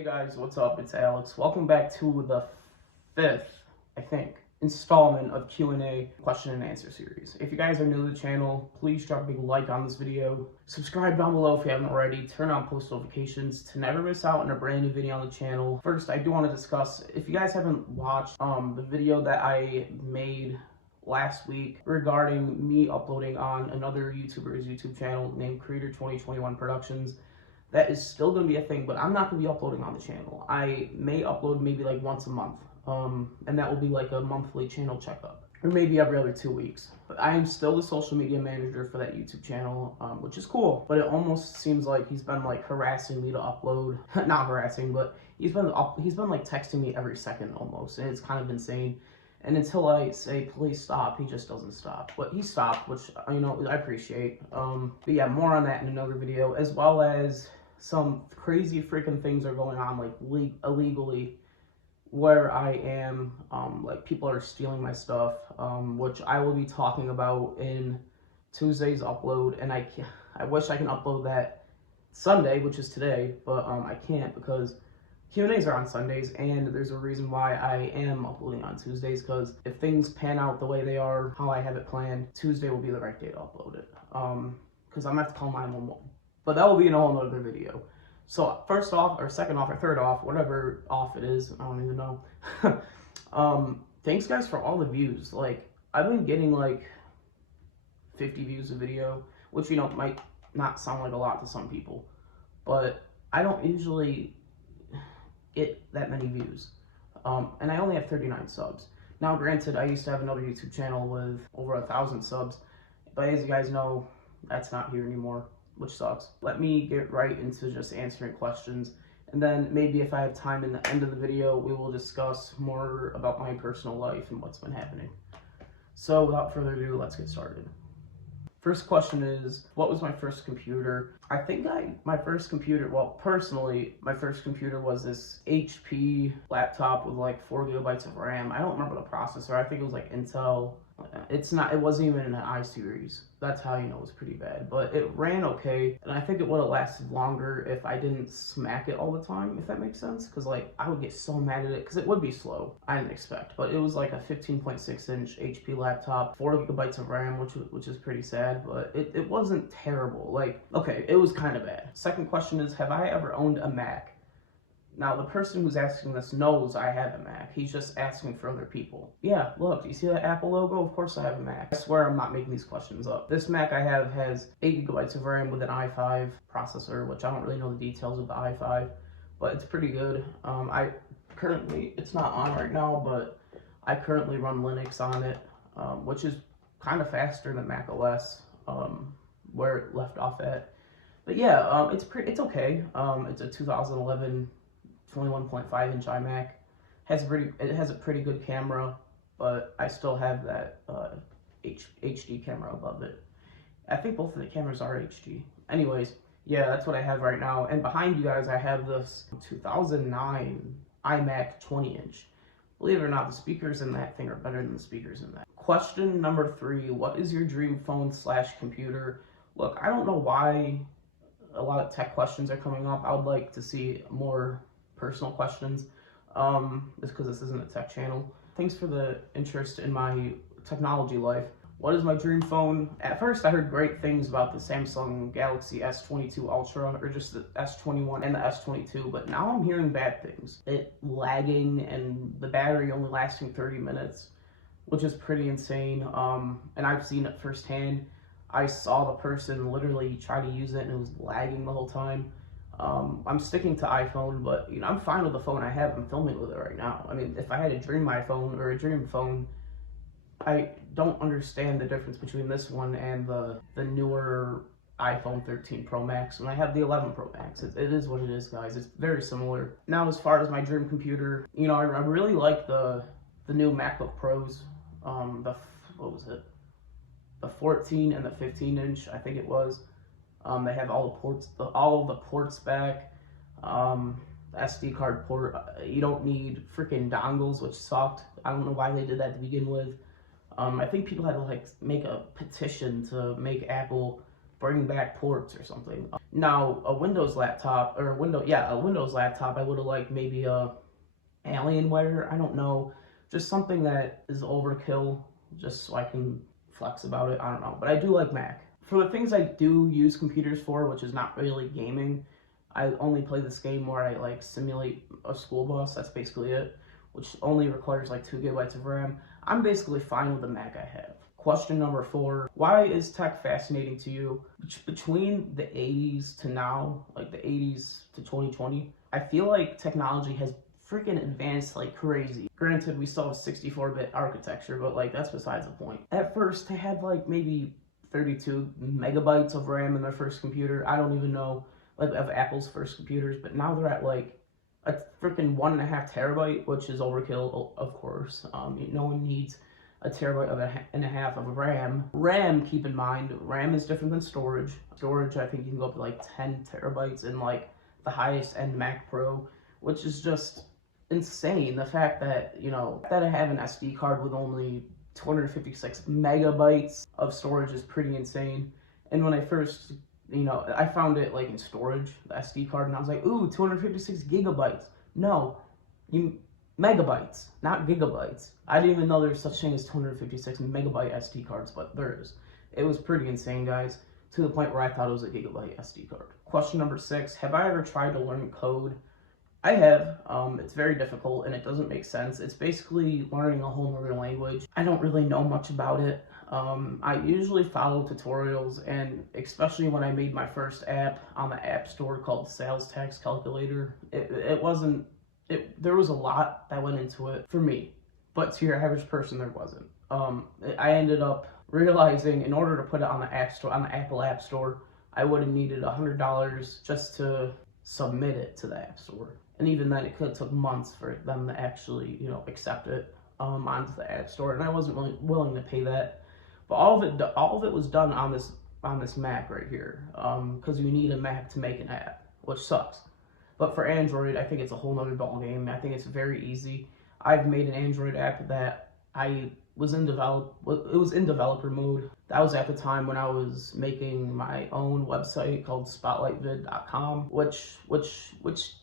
Hey guys, what's up? It's Alex. Welcome back to the fifth, I think, installment of Q&A question and answer series. If you guys are new to the channel, please drop a big like on this video. Subscribe down below if you haven't already. Turn on post notifications to never miss out on a brand new video on the channel. First, I do want to discuss, if you guys haven't watched the video that I made last week regarding me uploading on another YouTuber's YouTube channel named Creator 2021 Productions. That is still going to be a thing, but I'm not going to be uploading on the channel. I may upload maybe like once a month, and that will be like a monthly channel checkup, or maybe every other 2 weeks. But I am still the social media manager for that YouTube channel, which is cool, but it almost seems like he's been like harassing me to upload. Not harassing, but he's been like texting me every second almost, and it's kind of insane. And until I say, please stop, he just doesn't stop. But he stopped, which, you know, I appreciate. But yeah, more on that in another video, as well as some crazy freaking things are going on, like illegally, where I am. Like, people are stealing my stuff, which I will be talking about in Tuesday's upload. And I wish I can upload that Sunday, which is today, but I can't because Q&As are on Sundays, and there's a reason why I am uploading on Tuesdays, because if things pan out the way they are, how I have it planned, Tuesday will be the right day to upload it, because I'm going to have to call 911, but that will be in a whole other video. So first off, or second off, or third off, whatever off it is, I don't even know. Thanks guys for all the views. Like, I've been getting like 50 views a video, which, you know, might not sound like a lot to some people, but I don't usually get that many views, and I only have 39 subs. Now granted, I used to have another YouTube channel with over 1,000 subs, but as you guys know, that's not here anymore, which sucks. Let me get right into just answering questions, and then maybe if I have time in the end of the video, we will discuss more about my personal life and what's been happening. So without further ado, let's get started. First question is, what was my first computer? I think my first computer, well, personally, my first computer was this HP laptop with like 4 gigabytes of RAM. I don't remember the processor. I think it was like Intel. It wasn't even an i-series. That's how you know it was pretty bad. But it ran okay, and I think it would have lasted longer if I didn't smack it all the time, if that makes sense. Because like, I would get so mad at it, because it would be slow. I didn't expect, but it was like a 15.6-inch HP laptop, 4 gigabytes of RAM, which is pretty sad, but it wasn't terrible. Like, okay, it was kind of bad. Second question is, have I ever owned a Mac? Now, the person who's asking this knows I have a Mac. He's just asking for other people. Yeah, look, you see that Apple logo? Of course I have a Mac. I swear I'm not making these questions up. This Mac I have has 8 gigabytes of RAM with an i5 processor, which I don't really know the details of the i5, but it's pretty good. It's not on right now, but I currently run Linux on it, which is kind of faster than Mac OS, where it left off at. But yeah, it's okay. It's a 2011 21.5-inch iMac. It has a pretty good camera, but I still have that HD camera above it. I think both of the cameras are HD. Anyways, yeah, that's what I have right now. And behind you guys, I have this 2009 iMac 20-inch. Believe it or not, the speakers in that thing are better than the speakers in that. Question number 3, what is your dream phone / computer? Look, I don't know why a lot of tech questions are coming up. I would like to see more personal questions, just because this isn't a tech channel. Thanks for the interest in my technology life. What is my dream phone? At first, I heard great things about the Samsung Galaxy S22 Ultra, or just the S21 and the S22, but now I'm hearing bad things. It lagging and the battery only lasting 30 minutes, which is pretty insane, and I've seen it firsthand. I saw the person literally try to use it and it was lagging the whole time. I'm sticking to iPhone, but you know, I'm fine with the phone I have. I'm filming with it right now. I mean, if I had a dream iPhone or a dream phone, I don't understand the difference between this one and the newer iPhone 13 Pro Max, and I have the 11 Pro Max. It is what it is, guys. It's very similar. Now, as far as my dream computer, you know, I really like the new MacBook Pros. What was it? The 14 and the 15-inch, I think it was. They have all of the ports back. SD card port. You don't need freaking dongles, which sucked. I don't know why they did that to begin with. I think people had to like make a petition to make Apple bring back ports or something. Now, a Windows laptop, or a Windows laptop, I would have liked maybe a Alienware, I don't know, just something that is overkill, just so I can flex about it, I don't know, but I do like Mac. For the things I do use computers for, which is not really gaming, I only play this game where I like simulate a school bus, that's basically it, which only requires like 2 gigabytes of RAM. I'm basically fine with the Mac I have. Question number 4, why is tech fascinating to you? Between the 80s to now, like the 80s to 2020, I feel like technology has freaking advanced like crazy. Granted, we still have 64-bit architecture, but like that's besides the point. At first, they had like maybe 32 megabytes of RAM in their first computer. I don't even know, like, of Apple's first computers, but now they're at like a freaking 1.5 terabyte, which is overkill, of course. No one needs a terabyte and a half of RAM. RAM, keep in mind, RAM is different than storage. Storage, I think you can go up to like 10 terabytes in like the highest end Mac Pro, which is just insane. The fact that, that I have an SD card with only 256 megabytes of storage is pretty insane. And when I first, I found it like in storage, the SD card, and I was like, ooh, 256 gigabytes. No, megabytes, not gigabytes. I didn't even know there was such thing as 256 megabyte SD cards, but there is. It was pretty insane, guys, to the point where I thought it was a gigabyte SD card. Question number 6, have I ever tried to learn code? I have. It's very difficult and it doesn't make sense. It's basically learning a whole other language. I don't really know much about it. I usually follow tutorials, and especially when I made my first app on the App Store called Sales Tax Calculator, there was a lot that went into it for me, but to your average person there wasn't. I ended up realizing in order to put it on the App Store, on the Apple App Store, I would have needed $100 just to submit it to the App Store. And even then, it could have took months for them to actually, accept it onto the App Store, and I wasn't really willing to pay that. But all of it was done on this Mac right here, because you need a Mac to make an app, which sucks. But for Android, I think it's a whole nother ballgame. I think it's very easy. I've made an Android app that it was in developer mode. That was at the time when I was making my own website called spotlightvid.com, which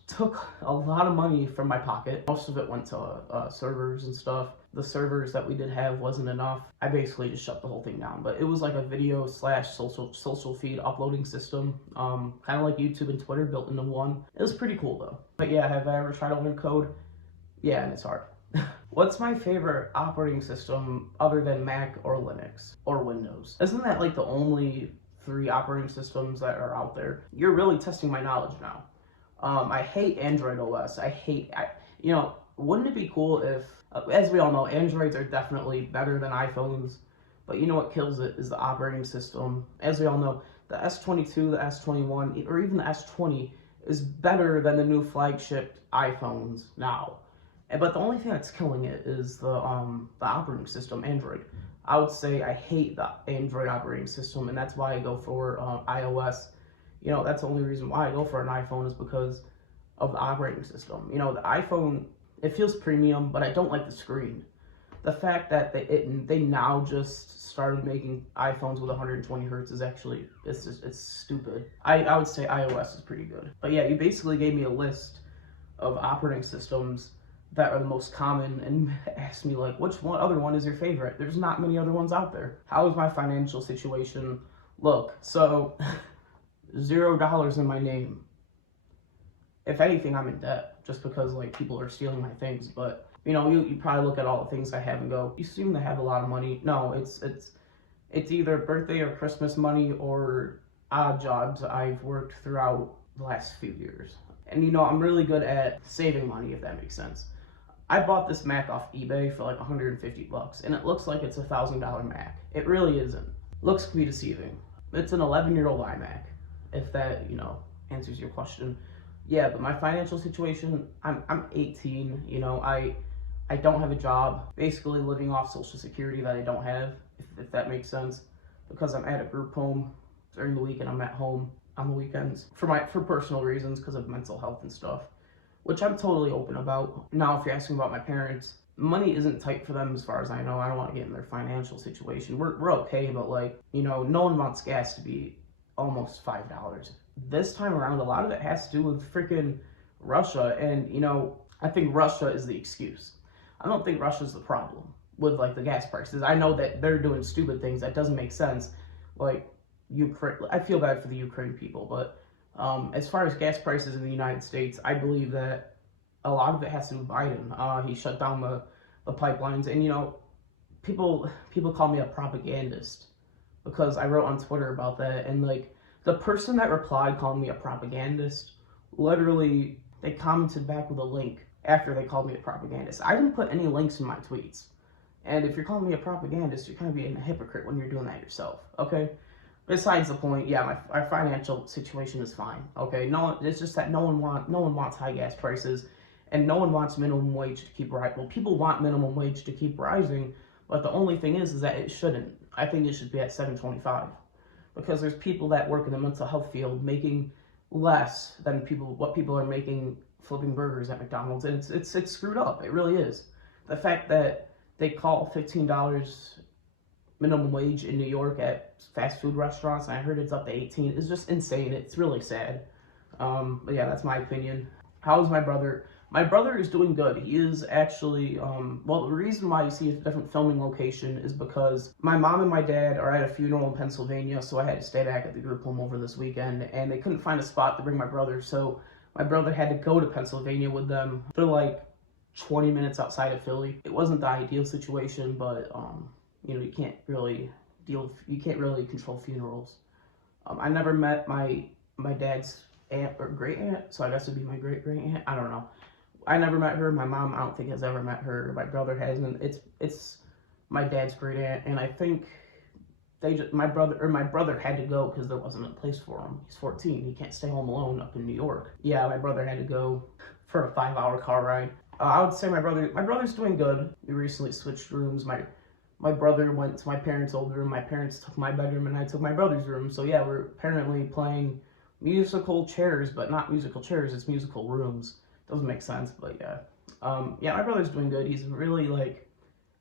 took a lot of money from my pocket. Most of it went to servers and stuff. The servers that we did have wasn't enough. I basically just shut the whole thing down. But it was like a video / social feed uploading system, kind of like YouTube and Twitter built into one. It was pretty cool though. But yeah, have I ever tried to learn code? Yeah, and it's hard. What's my favorite operating system other than Mac or Linux or Windows? Isn't that like the only 3 operating systems that are out there? You're really testing my knowledge now. I hate Android OS. Wouldn't it be cool if, as we all know, Androids are definitely better than iPhones, but you know what kills it is the operating system. As we all know, the S22, the S21, or even the S20 is better than the new flagship iPhones now. But the only thing that's killing it is the operating system, Android. I would say I hate the Android operating system, and that's why I go for iOS. That's the only reason why I go for an iPhone is because of the operating system. The iPhone, it feels premium, but I don't like the screen. The fact that they now just started making iPhones with 120 hertz is actually, it's stupid. I would say iOS is pretty good. But yeah, you basically gave me a list of operating systems that are the most common and asked me like, which other one is your favorite? There's not many other ones out there. How is my financial situation? Look, so $0 in my name. If anything, I'm in debt just because like people are stealing my things. But you probably look at all the things I have and go, you seem to have a lot of money. No, it's either birthday or Christmas money or odd jobs I've worked throughout the last few years. And I'm really good at saving money, if that makes sense. I bought this Mac off eBay for like $150, and it looks like it's a $1,000 Mac. It really isn't. Looks can be deceiving. It's an 11-year-old iMac, if that answers your question. Yeah, but my financial situation, I'm 18. I don't have a job. Basically living off Social Security that I don't have, if that makes sense, because I'm at a group home during the week and I'm at home on the weekends for personal reasons because of mental health and stuff, which I'm totally open about. Now, if you're asking about my parents, money isn't tight for them as far as I know. I don't want to get in their financial situation. We're okay, but like, no one wants gas to be almost $5. this time around, a lot of it has to do with freaking Russia. And, you know, I think Russia is the excuse. I don't think Russia's the problem with, like, the gas prices. I know that they're doing stupid things that doesn't make sense. Like, Ukraine, I feel bad for the Ukraine people, but as far as gas prices in the United States, I believe that a lot of it has to do with Biden. He shut down the pipelines, and, you know, people call me a propagandist because I wrote on Twitter about that, and, like, the person that replied calling me a propagandist, literally, they commented back with a link after they called me a propagandist. I didn't put any links in my tweets. And if you're calling me a propagandist, you're kind of being a hypocrite when you're doing that yourself, okay? Besides the point, yeah, my financial situation is fine, okay? It's just that no one wants high gas prices, and no one wants minimum wage to keep rising. Well, people want minimum wage to keep rising, but the only thing is that it shouldn't. I think it should be at $7.25, because there's people that work in the mental health field making less than what people are making flipping burgers at McDonald's, and it's screwed up. It really is. The fact that they call $15 minimum wage in New York at fast food restaurants, and I heard it's up to 18, is just insane. It's really sad. But yeah, that's my opinion. How is my brother? My brother is doing good. He is actually, well, the reason why you see a different filming location is because my mom and my dad are at a funeral in Pennsylvania, so I had to stay back at the group home over this weekend, and they couldn't find a spot to bring my brother, so my brother had to go to Pennsylvania with them. They're like 20 minutes outside of Philly. It wasn't the ideal situation, but, you know, you can't really control funerals. I never met my dad's aunt or great aunt, so I guess it'd be my great aunt. I don't know. I never met her. My mom, I don't think, has ever met her. My brother hasn't. It's my dad's great aunt, and I think my brother had to go because there wasn't a place for him. He's 14. He can't stay home alone up in New York. Yeah, my brother had to go for a 5-hour car ride. I would say my brother's doing good. We recently switched rooms. My brother went to my parents' old room. My parents took my bedroom, and I took my brother's room. So yeah, we're apparently playing musical chairs, but not musical chairs. It's musical rooms. Doesn't make sense, but yeah. Yeah, my brother's doing good. He's really, like,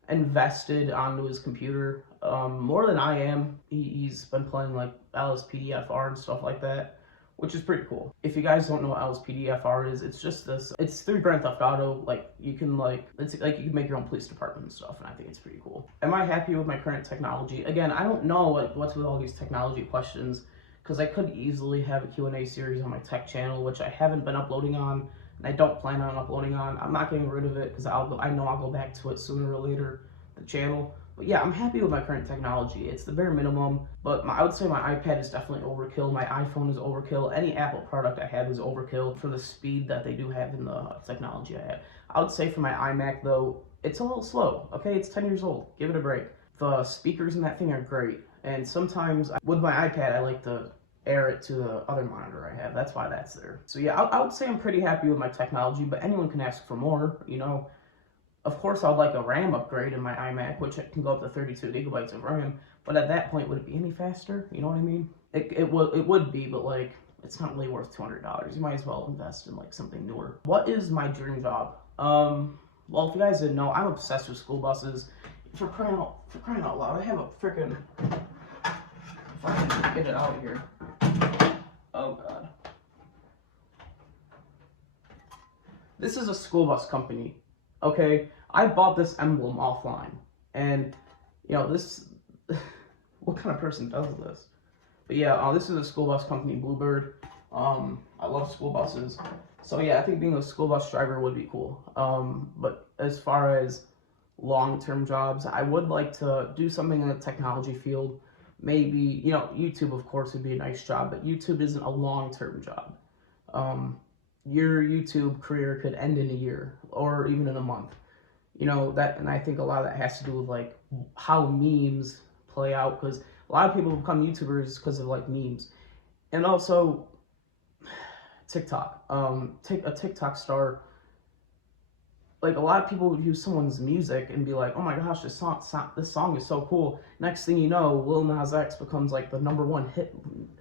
invested onto his computer more than I am. He's been playing, like, LSPDFR and stuff like that, which is pretty cool. If you guys don't know what LSPDFR is, it's just this. It's through Grand Theft Auto. Like, you can, like, it's like you can make your own police department and stuff, and I think it's pretty cool. Am I happy with my current technology? Again, I don't know what's with all these technology questions, because I could easily have a Q&A series on my tech channel, which I haven't been uploading on, and I don't plan on uploading on. I'm not getting rid of it because I know I'll go back to it sooner or later, the channel. But yeah, I'm happy with my current technology. It's the bare minimum, but I would say my iPad is definitely overkill. My iPhone is overkill. Any Apple product I have is overkill for the speed that they do have in the technology I have. I would say for my iMac, though, it's a little slow. Okay, it's 10 years old. Give it a break. The speakers in that thing are great, and sometimes with my iPad, I like to air it to the other monitor I have. That's why that's there. So yeah, I would say I'm pretty happy with my technology, but anyone can ask for more, you know. Of course, I would like a RAM upgrade in my iMac, which can go up to 32 gigabytes of RAM, but at that point, would it be any faster? You know what I mean? It would be, but, like, it's not really worth $200. You might as well invest in, like, something newer. What is my dream job? Well, if you guys didn't know, I'm obsessed with school buses. For crying out loud, I have a freaking... If I can get it out of here. Oh god. This is a school bus company. Okay? I bought this emblem offline. And, you know, this... what kind of person does this? But yeah, this is a school bus company, Bluebird. I love school buses. So yeah, I think being a school bus driver would be cool. But as far as long-term jobs, I would like to do something in the technology field. Maybe, you know, YouTube, of course, would be a nice job, but YouTube isn't a long-term job. Your YouTube career could end in a year or even in a month. You know, and I think a lot of that has to do with, like, how memes play out, because a lot of people become YouTubers because of, like, memes. And also, TikTok. A TikTok star, like, a lot of people would use someone's music and be like, oh my gosh, this song is so cool. Next thing you know, Lil Nas X becomes, like, the #1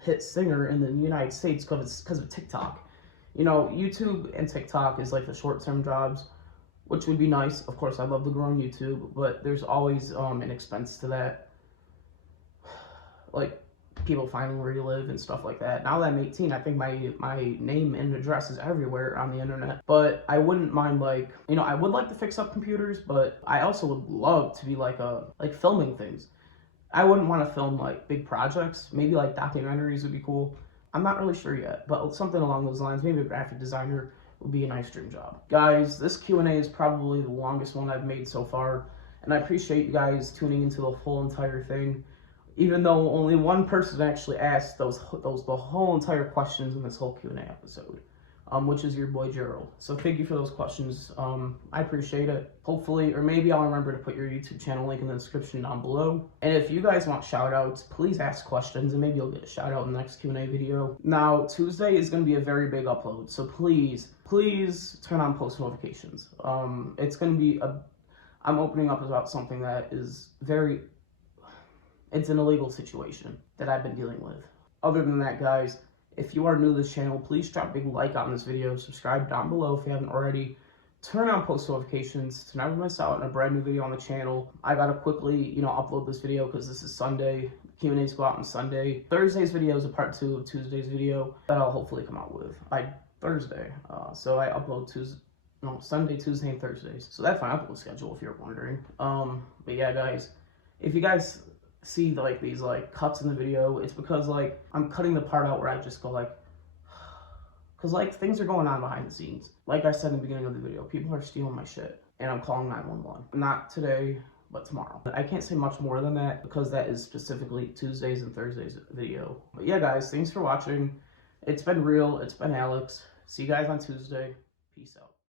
hit singer in the United States because of TikTok. You know, YouTube and TikTok is, like, the short-term jobs, which would be nice. Of course, I love to grow on YouTube, but there's always an expense to that. Like, people finding where you live and stuff like that. Now that I'm 18, I think my name and address is everywhere on the internet. But I wouldn't mind, like, you know, I would like to fix up computers, but I also would love to be like filming things. I wouldn't want to film like big projects. Maybe like documentaries would be cool. I'm not really sure yet, but something along those lines. Maybe a graphic designer would be a nice dream job. Guys, this Q&A is probably the longest one I've made so far, and I appreciate you guys tuning into the whole entire thing. Even though only one person actually asked the whole entire questions in this whole Q&A episode, which is your boy Gerald. So thank you for those questions. I appreciate it. Hopefully, or maybe I'll remember to put your YouTube channel link in the description down below. And if you guys want shout outs, please ask questions and maybe you'll get a shout out in the next Q&A video. Now, Tuesday is going to be a very big upload, so please turn on post notifications. It's going to be I'm opening up about something that is it's an illegal situation that I've been dealing with. Other than that, guys, if you are new to this channel, please drop a big like on this video, subscribe down below if you haven't already, turn on post notifications to never miss out on a brand new video on the channel. I gotta quickly, you know, upload this video because this is Sunday. Q&A's go out on Sunday. Thursday's video is a part 2 of Tuesday's video that I'll hopefully come out with by Thursday. So I upload Sunday, Tuesday, and Thursdays. So that's my upload schedule if you're wondering. But yeah, guys, if you guys see like these like cuts in the video, it's because like I'm cutting the part out where I just go like, because like things are going on behind the scenes. Like I said in the beginning of the video, people are stealing my shit and I'm calling 911. Not today, but tomorrow. I can't say much more than that because that is specifically Tuesdays and Thursdays video. But yeah, guys, thanks for watching. It's been real. It's been Alex. See you guys on Tuesday. Peace out.